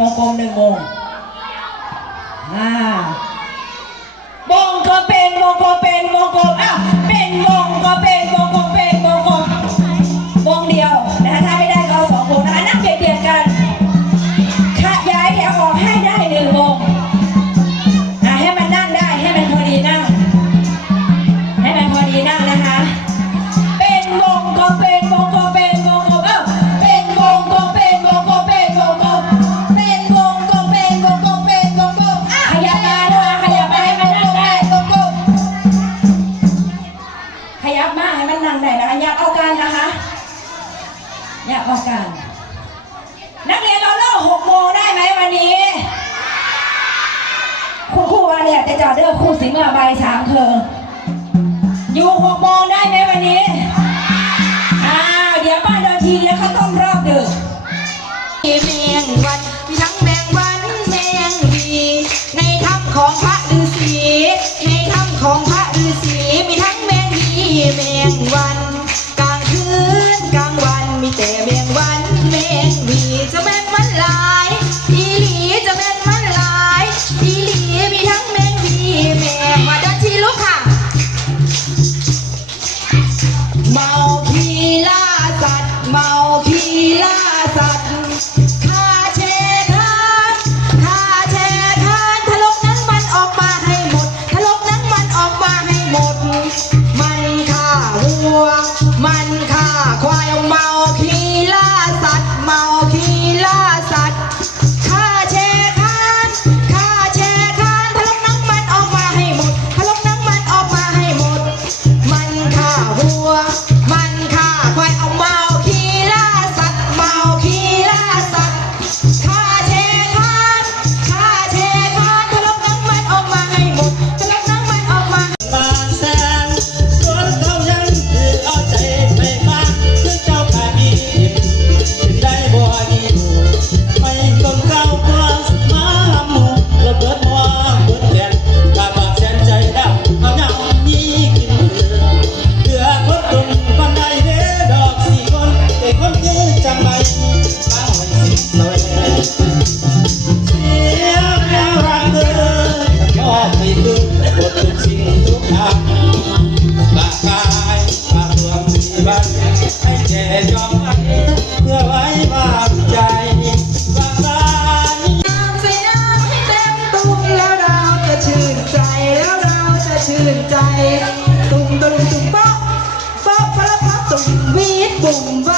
วงกลมหนึ่งวงอ่าวงก็เป็นวงก็เป็นวงกลมอ้าวเป็นวงก็เป็นวงกลม มันนั่งไหนนะคะ อยากเอาการนะคะ อยากเอาการ นักเรียนเราเลิกหกโมงได้ไหมวันนี้ครูครูว่าเนี่ยจะจอดเด้อครูสีเมื่อใบสามเธออยู่หกโมงนะ bomba.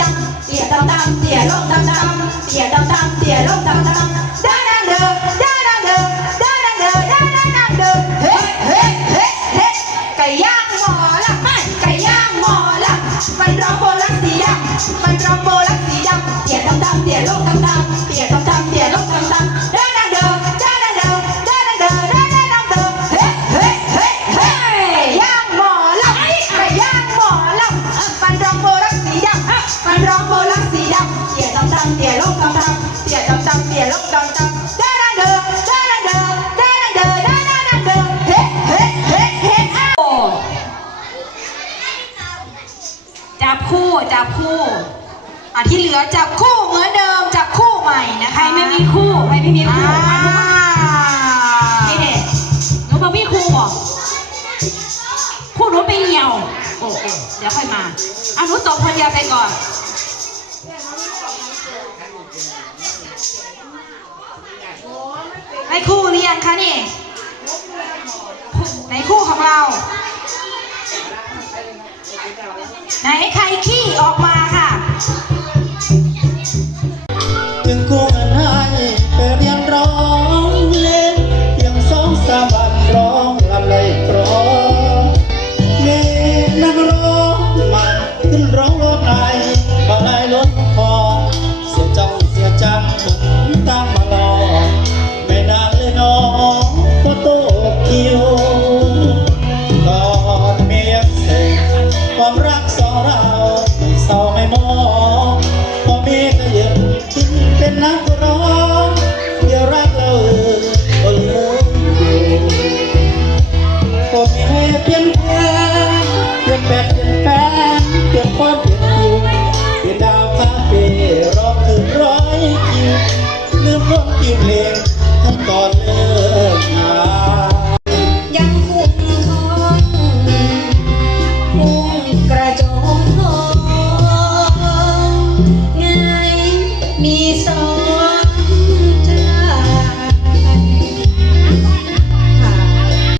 ดังเสียดำดำเสียโลกดำดำเสียดังดังเสีร้องดังดังู่จับคู่อะที่เหลือจับคู่เหมือนเดิมจับคู่ใหม่นะคะใครไม่มีคู่ใครไม่มีคู่นี่เด็กหนูบอมีคู่บอกคู่หนูไปเหี่ยวโอ้โอ้เดี๋ยวค่อยมาอะหนูตบคนเดียวไปก่อนในคู่หรือยังคะนี่ในคู่ของเรา ไหนใครขี้ออกมาค่ะ